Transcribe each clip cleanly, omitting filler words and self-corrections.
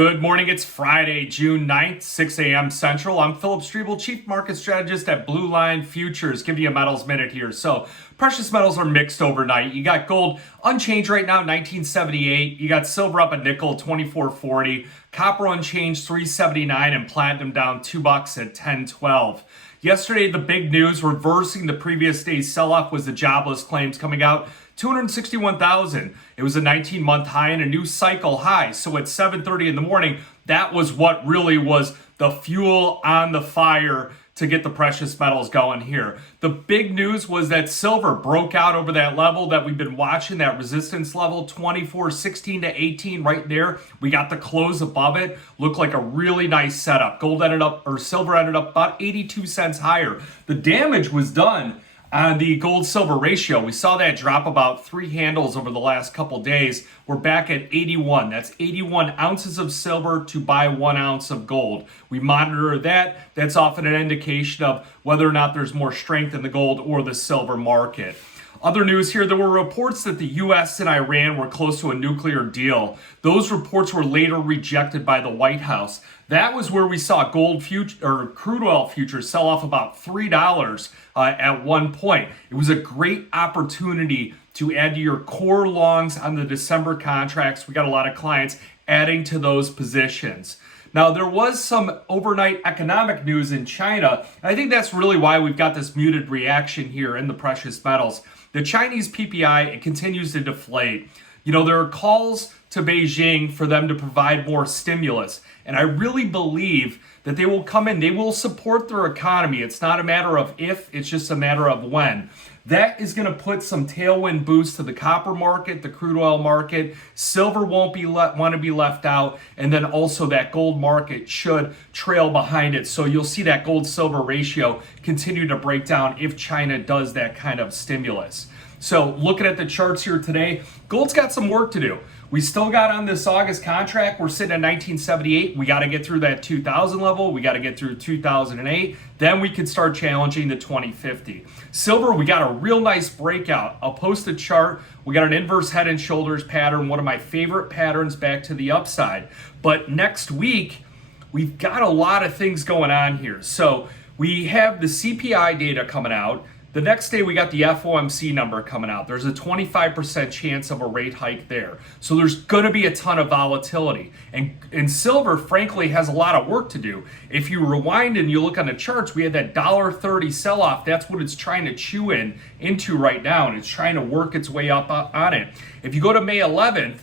Good morning, it's Friday, June 9th, 6 a.m. Central. I'm Philip Streible, Chief Market Strategist at Blue Line Futures, giving you a metals minute here. So, precious metals are mixed overnight. You got gold unchanged right now, 1978. You got silver up a nickel, 24.40. Copper unchanged, 3.79, and platinum down $2 at 10.12. Yesterday, the big news reversing the previous day's sell-off was the jobless claims coming out. 261,000. It was a 19-month high and a new cycle high. So at 7:30 in the morning, that was what really was the fuel on the fire to get the precious metals going here. The big news was that silver broke out over that level that we've been watching, that resistance level, 24.16 to 18 right there. We got the close above it. Looked like a really nice setup. Silver ended up about 82 cents higher. The damage was done on the gold-silver ratio. We saw that drop about 3 handles over the last couple days. We're back at 81. That's 81 ounces of silver to buy 1 ounce of gold. We monitor that. That's often an indication of whether or not there's more strength in the gold or the silver market. Other news here, there were reports that the U.S. and Iran were close to a nuclear deal. Those reports were later rejected by the White House. That was where we saw crude oil futures sell off about $3 at one point. It was a great opportunity to add to your core longs on the December contracts. We got a lot of clients adding to those positions. Now, there was some overnight economic news in China. I think that's really why we've got this muted reaction here in the precious metals. The Chinese PPI, it continues to deflate. You know, there are calls to Beijing for them to provide more stimulus. And I really believe that they will come in, they will support their economy. It's not a matter of if, it's just a matter of when. That is going to put some tailwind boost to the copper market, the crude oil market. Silver won't want to be left out. And then also that gold market should trail behind it. So you'll see that gold-silver ratio continue to break down if China does that kind of stimulus. So looking at the charts here today, gold's got some work to do. We still got on this August contract, we're sitting at 1978. We got to get through that 2000 level. We got to get through 2008. Then we can start challenging the 2050. Silver, we got a real nice breakout. I'll post a chart. We got an inverse head and shoulders pattern, one of my favorite patterns back to the upside. But next week, we've got a lot of things going on here. So we have the CPI data coming out. The next day, we got the FOMC number coming out. There's a 25% chance of a rate hike there. So there's going to be a ton of volatility. And silver, frankly, has a lot of work to do. If you rewind and you look on the charts, we had that $1.30 sell-off. That's what it's trying to chew into right now, and it's trying to work its way up on it. If you go to May 11th,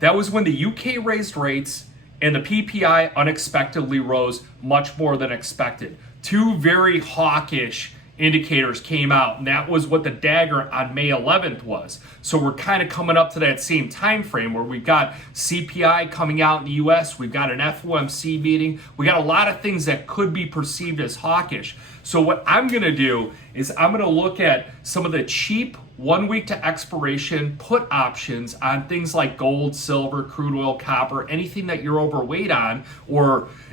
that was when the UK raised rates and the PPI unexpectedly rose much more than expected. Two very hawkish indicators came out, and that was what the dagger on May 11th was. So we're kind of coming up to that same time frame where we've got CPI coming out in the US, we've got an FOMC meeting, we got a lot of things that could be perceived as hawkish. So what I'm going to do is I'm going to look at some of the cheap 1 week to expiration put options on things like gold, silver, crude oil, copper, anything that you're overweight on,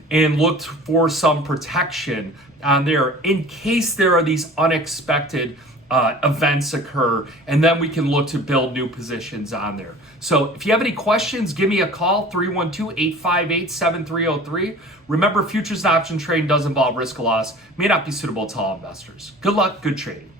and look for some protection on there in case there are these unexpected events occur, and then we can look to build new positions on there. So if you have any questions, give me a call, 312-858-7303. Remember, futures and option trading does involve risk of loss, may not be suitable to all investors. Good luck, good trading.